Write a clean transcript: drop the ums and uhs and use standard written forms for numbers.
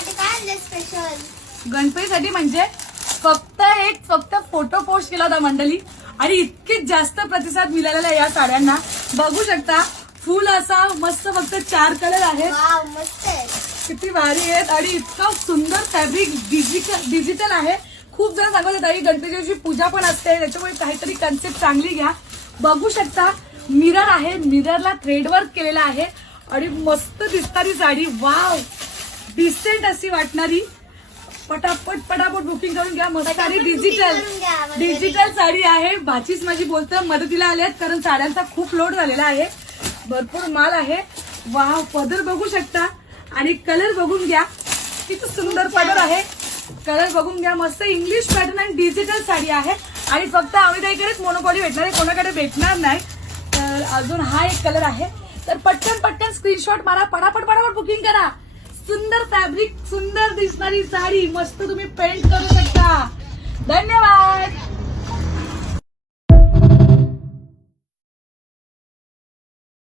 गणपतीसाठी काय आणले स्पेशल? गणपतीसाठी म्हणजे फक्त फोटो पोस्ट केला होता मंडळी आणि इतके जास्त प्रतिसाद मिळालेला आहे या साड्यांना. बघू शकता फुल असा मस्त फक्त 4 कलर आहेत. वाव मस्त आहे. किती भारी आहेत आणि इतका सुंदर फॅब्रिक डिजिटल आहे. खूप जण सांगत होता ही गणपतीची पूजा पण असते त्याच्यामुळे काहीतरी कन्सेप्ट चांगली घ्या. बघू शकता मिरर आहे, मिररला थ्रेडवर्क केलेला आहे आणि मस्त दिसणारी साडी. वाव डिसेंट अशी वाटणारी. पटापट बुकिंग करून घ्या. मस्त आणि डिजिटल साडी आहे. बाचीच माझी बोलतं मदतीला आल्यात कारण साड्यांचा खूप लोड झालेला आहे. भरपूर माल आहे. वाव पदर बघू शकता आणि कलर बघून घ्या किती सुंदर पदर आहे. कलर बघून घ्या. मस्त इंग्लिश पॅटर्न आणि डिजिटल साडी आहे आणि फक्त आम्ही मोनोपॉली भेटणार आहे, कोणाकडे भेटणार नाही. तर अजून हा एक कलर आहे. तर पटकन स्क्रीनशॉट मारा. पटापट बुकिंग करा. सुंदर फॅब्रिक, सुंदर दिसणारी साडी मस्त तुम्ही पेंट करू शकता. धन्यवाद.